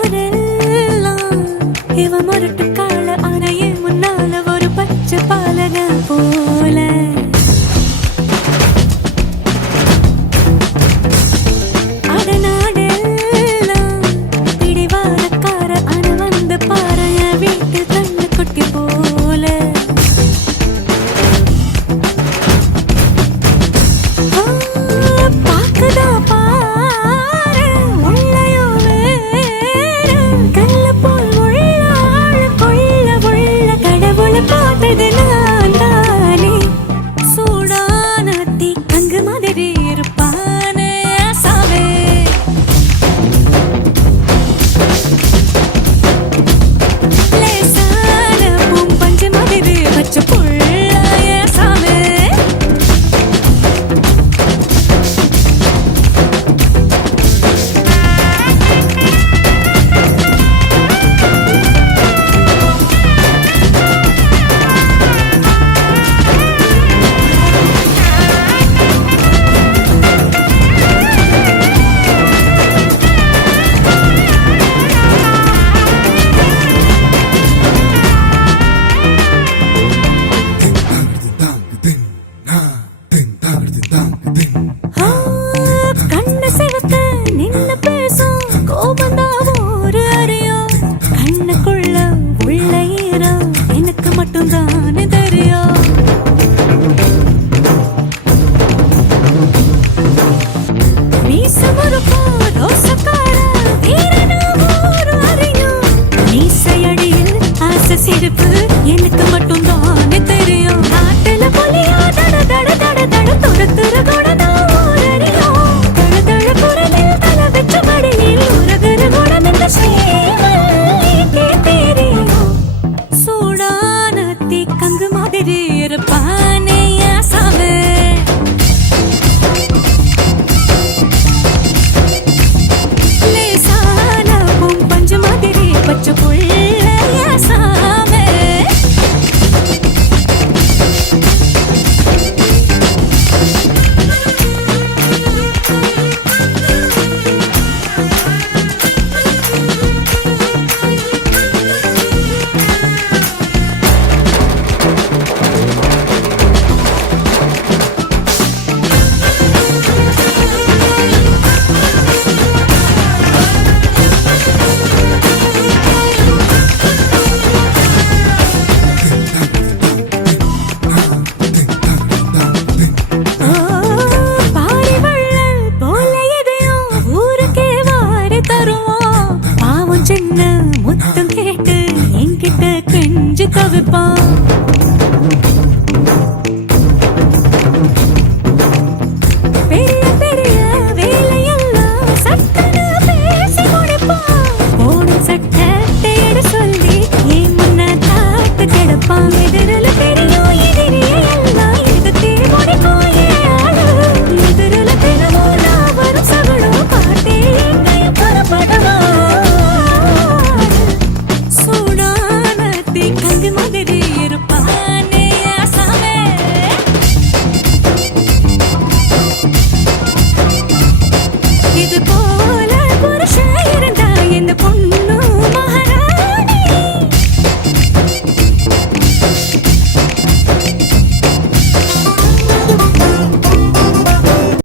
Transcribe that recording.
அடவூரெல்லாம் இவ முரட்டு கால அறைய முன்னால ஒரு பச்சை பாலக போல அடநாடெல்லாம் பிடிவாரக்கார அண வந்து பாறைய வீட்டு கண்ணு குட்டி போல பாக்குதா பாரு உள்ளயோ வேற கல்ல போல் உள்ளாள் கொள்ள உள்ள கடவுளை பார்த்தது நான் தானே சூடான தீ அங்கு மாதிரி இருப்பானே சாவே லேசான பூம்பஞ்சு மாதிரி வச்சு புள்ளாய சாவே கண்ண சிவக்க நின்னு பேசும் கோபந்தாவோ ஒரு அறியும் கண்ணுக்குள்ள உள்ள ஈரம் எனக்கு மட்டும்தானே தெரியும் மீசமறுப்போ ரோசக்கார வீரனாவோ ஒரு அறியும் மீசையடியில் ஆசை சிரிப்பு எனக்கு மட்டும்தானே தெரியும் நாட்டுல புலியா தட தட தட தட துரத்துற கூட நான் ஒரு அறியும் தட தட குரலில் தலை வச்ச மடியில் உறகுற கூட நின்ற சேவல்லிக்கே தெரியும் சூடான தீக்கங்கு மாதிரி இருப்பானே ஆசாவே லேசான பூம்பஞ்சு மாதிரி பச்சை புள்ள ஆசாவே பாரி வள்ளல் போல எதையும் ஊருக்கே வாரி தருவோம் பாவம் சின்ன முத்தம் கேட்டு என்கிட்ட கெஞ்சு தவிப்பான்